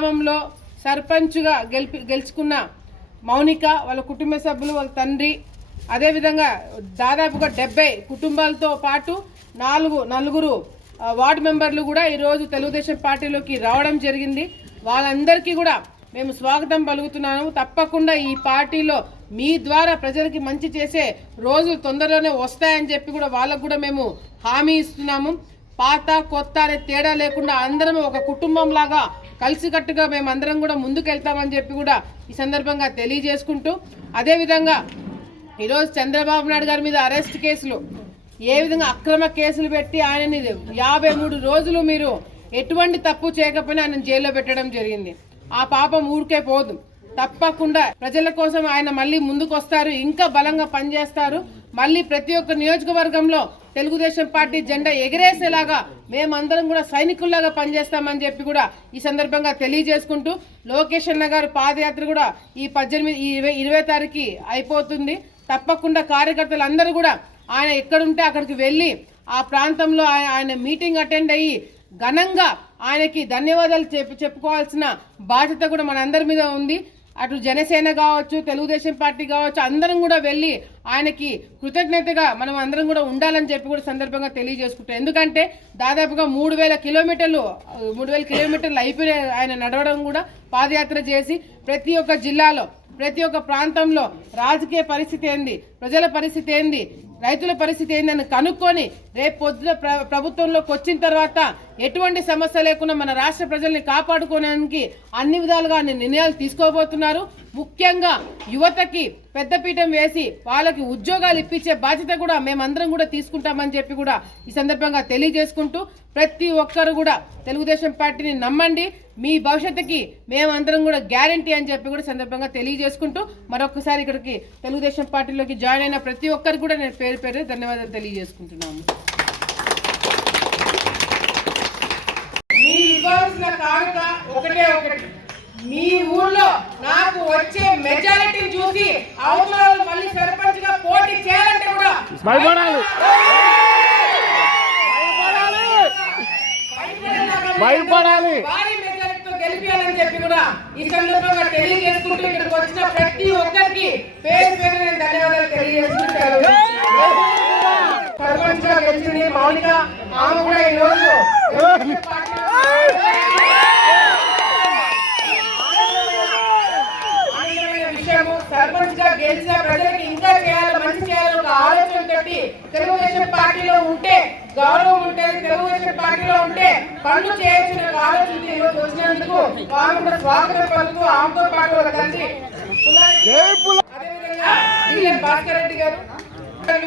గ్రామంలో సర్పంచ్గా గెలుచుకున్న మౌనిక వాళ్ళ కుటుంబ సభ్యులు వాళ్ళ తండ్రి అదేవిధంగా దాదాపుగా 70 కుటుంబాలతో పాటు నలుగురు వార్డు మెంబర్లు కూడా ఈరోజు తెలుగుదేశం పార్టీలోకి రావడం జరిగింది. వాళ్ళందరికీ కూడా మేము స్వాగతం పలుకుతున్నాము. తప్పకుండా ఈ పార్టీలో మీ ద్వారా ప్రజలకి మంచి చేసే రోజులు తొందరలోనే వస్తాయని చెప్పి కూడా వాళ్ళకు కూడా మేము హామీ ఇస్తున్నాము. పాత కొత్త అనే తేడా లేకుండా అందరం ఒక కుటుంబం లాగా కలిసికట్టుగా మేమందరం కూడా ముందుకెళ్తామని చెప్పి కూడా ఈ సందర్భంగా తెలియజేసుకుంటూ, అదేవిధంగా ఈరోజు చంద్రబాబు నాయుడు గారి మీద అరెస్ట్ కేసులు ఏ విధంగా అక్రమ కేసులు పెట్టి ఆయనని 53 రోజులు మీరు ఎటువంటి తప్పు చేయకపోయినా ఆయన జైల్లో పెట్టడం జరిగింది. ఆ పాపం ఊరికే పోదు. తప్పకుండా ప్రజల కోసం ఆయన మళ్ళీ ముందుకు వస్తారు, ఇంకా బలంగా పనిచేస్తారు. మళ్ళీ ప్రతి ఒక్క నియోజకవర్గంలో తెలుగుదేశం పార్టీ జెండా ఎగిరేసేలాగా మేమందరం కూడా సైనికుల్లాగా పనిచేస్తామని చెప్పి కూడా ఈ సందర్భంగా తెలియజేసుకుంటూ, లోకేష్ అన్న గారు పాదయాత్ర కూడా ఈ 20 తారీఖు అయిపోతుంది. తప్పకుండా కార్యకర్తలు అందరూ కూడా ఆయన ఎక్కడుంటే అక్కడికి వెళ్ళి ఆ ప్రాంతంలో ఆయన మీటింగ్ అటెండ్ అయ్యి ఘనంగా ఆయనకి ధన్యవాదాలు చెప్పుకోవాల్సిన బాధ్యత కూడా మనందరి మీద ఉంది. అటు జనసేన కావచ్చు, తెలుగుదేశం పార్టీ కావచ్చు, అందరం కూడా వెళ్ళి ఆయనకి కృతజ్ఞతగా మనం అందరం కూడా ఉండాలని చెప్పి కూడా సందర్భంగా తెలియజేసుకుంటాం. ఎందుకంటే దాదాపుగా 3000 కిలోమీటర్లు అయిపోయి ఆయన నడవడం కూడా పాదయాత్ర చేసి ప్రతి ఒక్క జిల్లాలో ప్రతి ఒక్క ప్రాంతంలో రాజకీయ పరిస్థితి ఏంది, ప్రజల పరిస్థితి ఏంది, రైతుల పరిస్థితి ఏందని కనుక్కొని రేపు పొద్దున ప్రభుత్వంలోకి వచ్చిన తర్వాత ఎటువంటి సమస్య లేకుండా మన రాష్ట్ర ప్రజల్ని కాపాడుకోవడానికి అన్ని విధాలుగా నిర్ణయాలు తీసుకోబోతున్నారు. ముఖ్యంగా యువతకి పెద్దపీఠం వేసి వాళ్ళకి ఉద్యోగాలు ఇప్పించే బాధ్యత కూడా మేమందరం కూడా తీసుకుంటామని చెప్పి కూడా ఈ సందర్భంగా తెలియజేసుకుంటూ, ప్రతి ఒక్కరు కూడా తెలుగుదేశం పార్టీని నమ్మండి, మీ భవిష్యత్తుకి మేమందరం కూడా గ్యారంటీ అని చెప్పి కూడా సందర్భంగా తెలియజేసుకుంటూ, మరొకసారి ఇక్కడికి తెలుగుదేశం పార్టీలోకి జాయిన్ అయిన ప్రతి ఒక్కరు కూడా నేను పేరు ధన్యవాదాలు తెలియజేసుకుంటున్నాము. మీరు ఇవ్వాల్సిన కానుక ఒకటే ఒకటి, మీ ఊళ్ళో నాకు వచ్చే మెజారిటీని చూసి అవసరాలు మళ్ళీ సర్పంచ్ గా పోటీ చేయాలంటే కూడా భారీ మెజారిటీతో గెలిపించాలని చెప్పి కూడా ఈ సందర్భంగా తెలియజేసుకుంటూ, ఇక్కడికి వచ్చిన ప్రతి ఒక్కరికి పేరు నేను ధన్యవాదాలు తెలియజేసుకుంటారు. సర్పంచ్ గా గెలిచింది మౌనిక, ఆమె కూడా ఈ రోజు సర్పంచ్ గా గెలిచిన ప్రజలకు ఇంకా చేయాలి, మంచి చేయాలని ఒక ఆలోచన తోటి తెలుగుదేశం పార్టీలో ఉంటే గౌరవం ఉంటుంది, తెలుగుదేశం పార్టీలో ఉంటే పనులు చేయాల్సిన ఆలోచన ఈరోజు వచ్చినందుకు వాళ్ళు కూడా స్వాగతం పలుకుతూ ఆమెతో పాటు వాళ్ళ తండ్రి అదేవిధంగా భాస్కర్ రెడ్డి గారు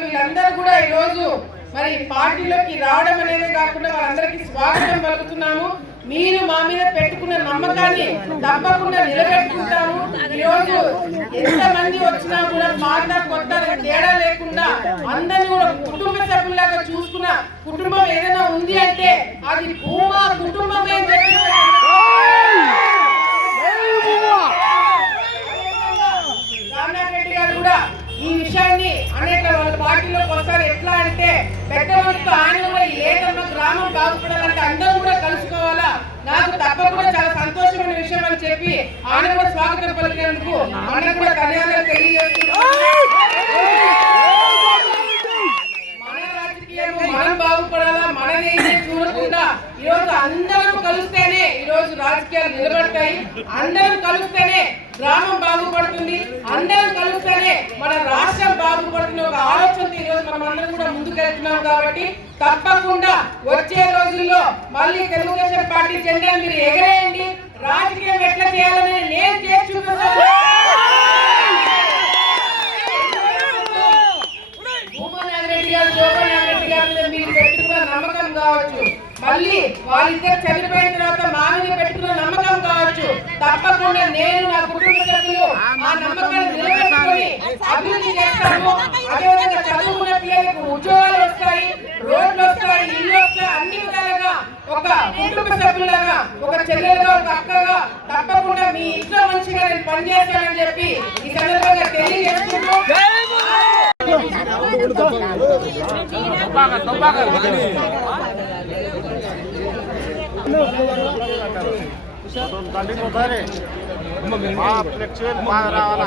వీళ్ళందరూ కూడా ఈరోజు మరి పార్టీలోకి రావడం అనేది కాకుండా వాళ్ళందరికీ స్వాగతం పలుకుతున్నాము. మీరు మా మీద పెట్టుకున్న నమ్మకాన్ని తప్పకుండా నిలబెట్టుకుంటాము. ఈరోజు ఎంతమంది వచ్చినా కూడా మాట కొత్త తేడా లేకుండా అందరినీ కూడా కుటుంబ సభ్యులాగా చూసుకున్న కుటుంబం ఏదైనా ఉంది అంటే అది భూమా కుటుంబమే. రామనాథ్ రెడ్డి గారు కూడా ఈ విషయాన్ని అనేక వాళ్ళ పార్టీలోకి వస్తారు. ఎట్లా అంటే పెద్ద మనసుతో ఆయన కూడా ఏదన్నా గ్రామం బాగుపడాలంటే అందరూ కూడా కలుసుకోవాలా, నాకు తప్పకుండా చాలా సంతోషమైన విషయం అని చెప్పి ఆయన కూడా స్వాగతం పలికినందుకు మనకు కూడా ధన్యవాదాలు తెలియజేస్తున్నాం. మన రాజకీయం మనం బాగుపడాలా, మనది చూడకుండా ఈరోజు అందరం కలిస్తేనే ఈరోజు రాజకీయాలు నిలబడతాయి, అందరం కలిస్తేనే గ్రామం బాగుపడుతుంది, అందరం కలిస్తేనే మన రాష్ట్రం బాగుపడుతుంది. ఒక ఆలోచనతో ఈరోజు మనం అందరం కూడా ముందుకెళ్తున్నాం. కాబట్టి తప్పకుండా వచ్చే రోజుల్లో మళ్ళీ తెలుగుదేశం పార్టీ జెండా మీరు ఎగరేయండి. రాజకీయం ఎట్లా చేయాలని నేను చేసి చూపిస్తాను. భూమనాథ్ రెడ్డి గారు, శోభనాథ్ రెడ్డి గారు మీరు పెట్టుకున్న నమ్మకం కావచ్చు, మళ్ళీ వాళ్ళిద్దరు చనిపోయిన తర్వాత మా మీద పెట్టుకున్న నమ్మకం కావచ్చు, తప్పకుండా నేను నా కుటుంబ సభ్యులు ఆ నమ్మకాన్ని నిలబెట్టుకొని అభివృద్ధి చేస్తాము. అదేవిధంగా చదువుకున్న పిల్లలకు ఉద్యోగాలు వస్తాయి, రోడ్లు వస్తాయి, ఇల్లు వస్తాయి, అన్ని విధాలుగా ఒక కుటుంబ సభ్యులుగా, ఒక చెల్లెలుగా, ఒక అక్కగా తప్పకుండా మీ ఇంట్లో మంచిగా నేను పనిచేస్తానని చెప్పి ఈ సందర్భంగా తెలియజేస్తున్నాను. ఫ్లెక్సీ బాగా రావాలా